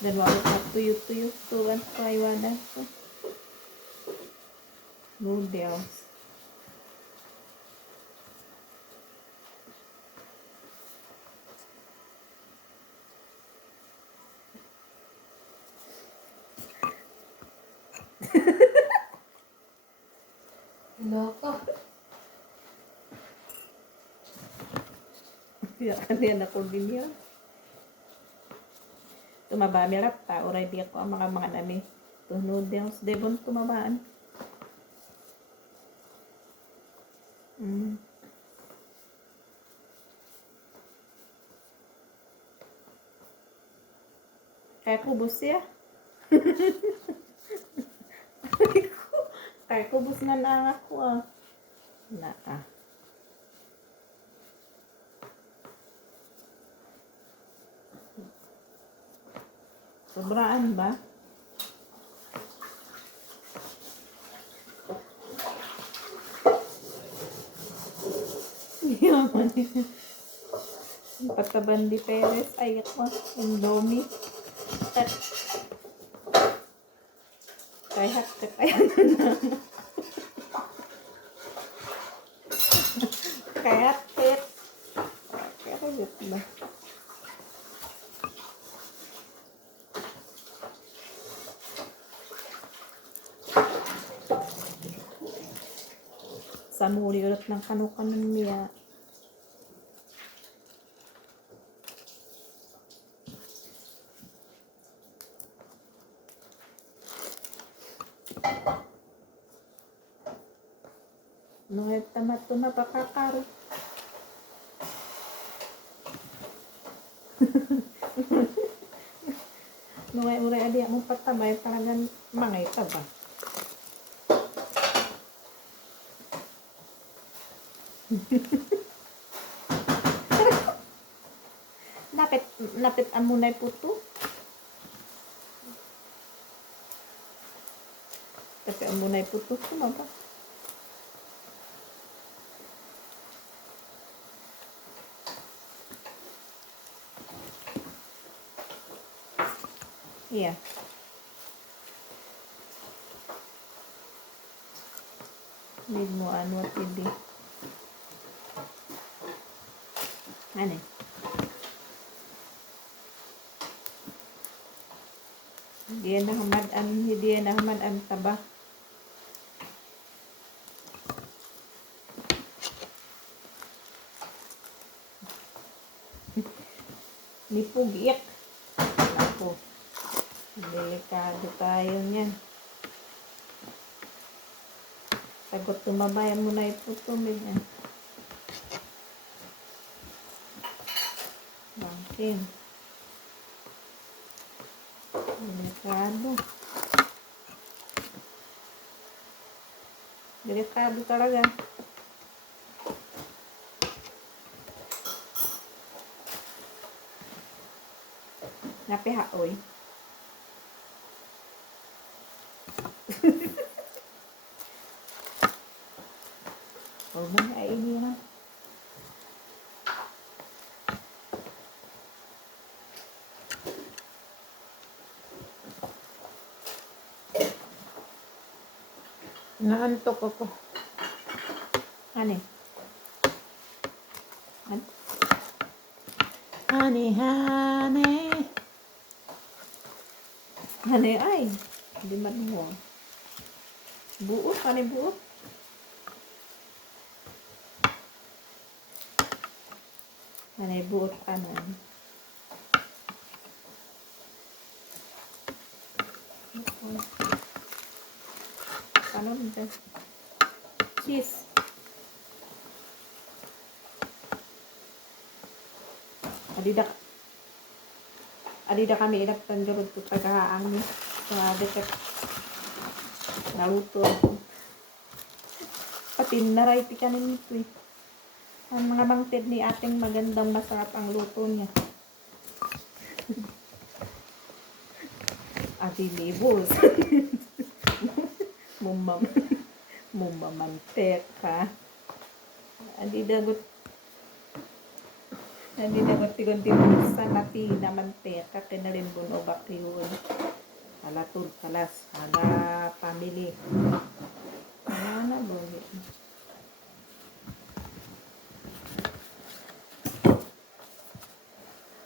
Dan wala pa tuyo-tuyo. Tuwan pa iwanan ko. Noodles. Loko. Kaya kanina ako din yun. Tumaba mirap ta. Already ako ang mga nami. To noodles. Devon tumabaan. Kaya kubos ya. Kaya kubos na lang ako ah. Na ah. Sobraan ba? Yaman. Pagkabandi Perez ay ako. Indomie. Kaya kaya na. Kaya tit. Kaya tit ba? Sa muri ulit ng kanukanan niya. Nungay tamat to napakakaro. Nungay uray adi mo patamay talagang mangay taba. Napit amunay puto. Tapi amunay puto kumaba. Iya. Hindi mo ano at hindi. Ano? Hindi na hamad ang taba. Lipugiyak. Ako. Delikado tayo niyan. Sagot tumabayan mo na iputo. Bangkin. Delikado. Delikado talaga. Napihaoy. Huwag mo na ini na. Naantok ako. Ano? Honey, honey. Ano ay? Hindi man mo. Buot? Ano buot? Ano buot kanan? Ano nito? Cheese. Adida kami inaptan jarod to pagkahaan ni. Sabi ka naluto ako. Pati naray kanin nito eh. Ang mga bangted ni ating magandang masarap ang luto niya. Adilibos. Mumamantek ha. Adidagot. Hindi na gunti-gunti sa nati na mantika kinalimbon o bakriyon. Ala tul kalas, ala family. Wala na buli.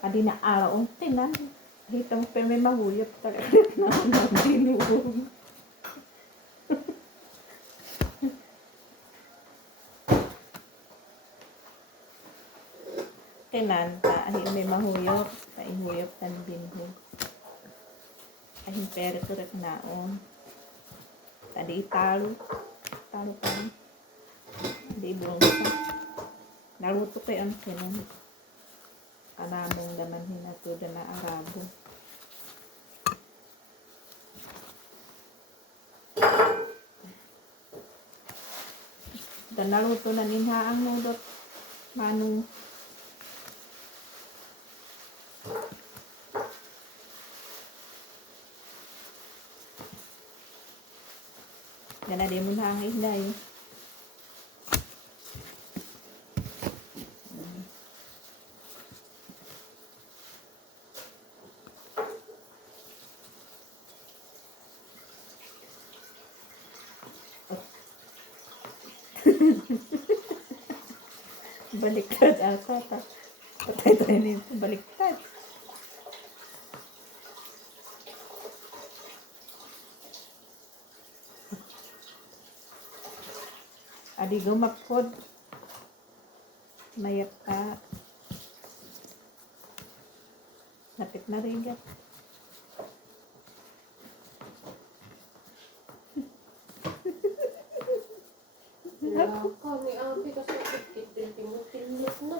Adi na araw tinan. Hitang pa may mahuyot talaga na dinuog. Tinan ta may mahuyot, ta ihuyot tan binho. Ahin pere turek naon. Tadi talo pa. Di buong sa. Naluto kay ang tinan. Kanamong daman hinato na arabo. Dan naluto na ninha ang nudot. Manong yan na di mo na ang ihlay. Baliktad ata ta. Patay tayo nito. Baliktad. Adi gumapod. Mayat ka. Lapit na rin yan. Kami abi kasi kitid tinut na.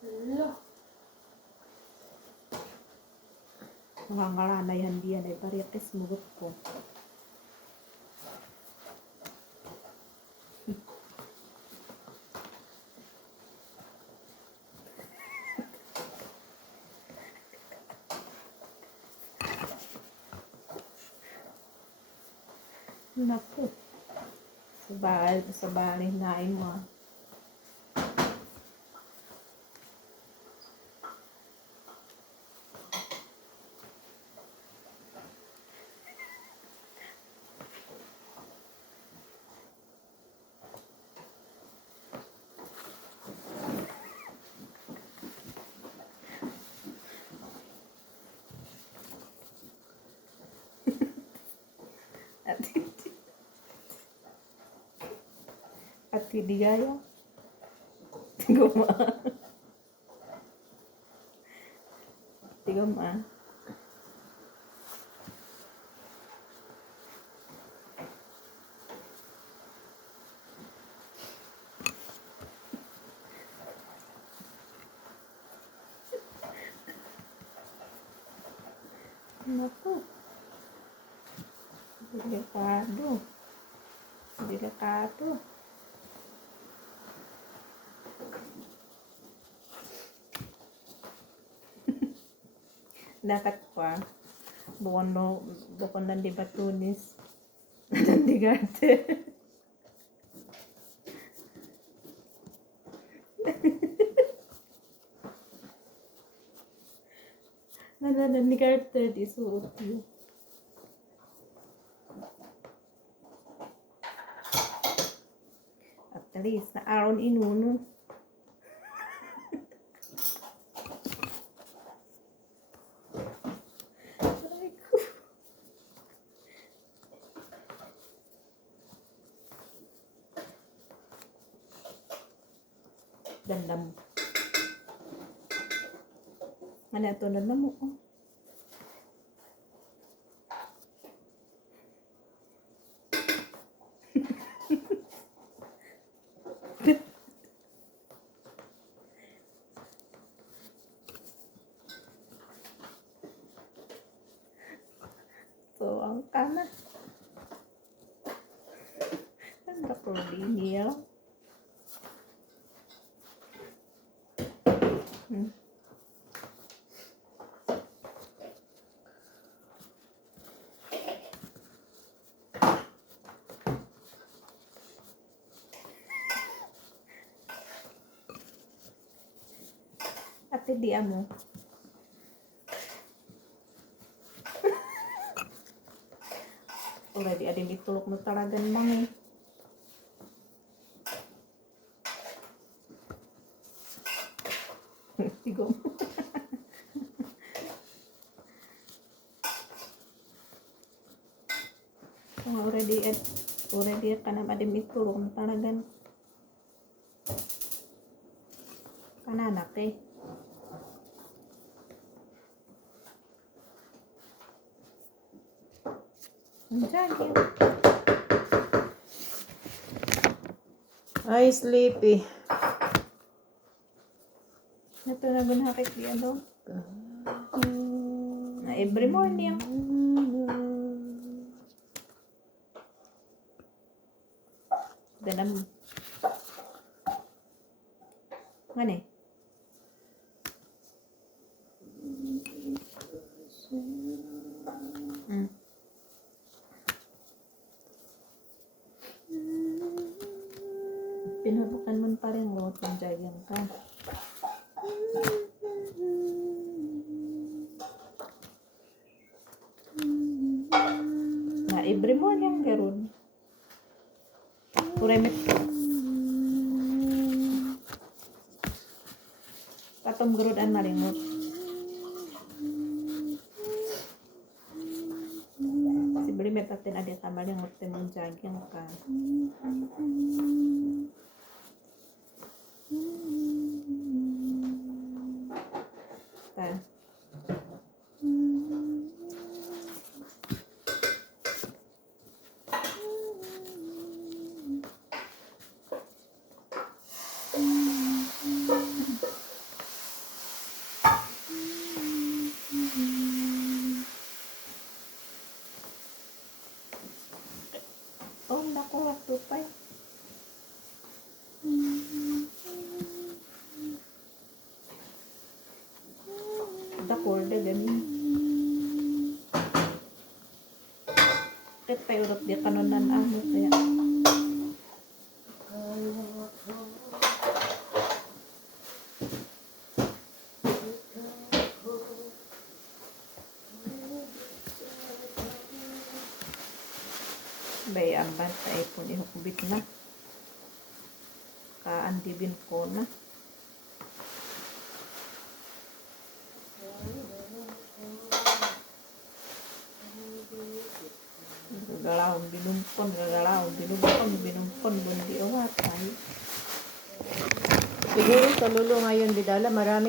Hala. Nangangaranayan diyan ay parehas mugot ko. Naku. Sa bali nain mo. At hindi gaya. Tigoma. Tigoma. Naku. Delikado. Delikado. Dapat pa. Bukon ng di batunis. Nandigate. Nandigate di suot yun. At least na aron inuno. Dandam. Ano ito na mo? Oh. So, ang kana. Ang recording niya. ate di amo. Already adim itulok mo talagang mami. Tigom. Already ka na adim itulok mo talagang kananak eh. Jogging. Ay, sleepy. Ito na gunhakit di ano. Na every morning. Ganam. Ngani? Pinurukan mo pa rin lot ng jayan ka. Na every morning garon. Kuremit. Katong garod an malingot. Si Brimet atin adi ka malingot din ng jayan ka. Ta. Oh, naku, tupay. Dakor da ganin. Ket pay urot di kanonan amo kaya. Bay amban sa ipon ihukbit na. Kaandibin ko na. Gagalaon, binumpon, bundi o watay. Siguro sa lulo ngayon, Bidala, maraming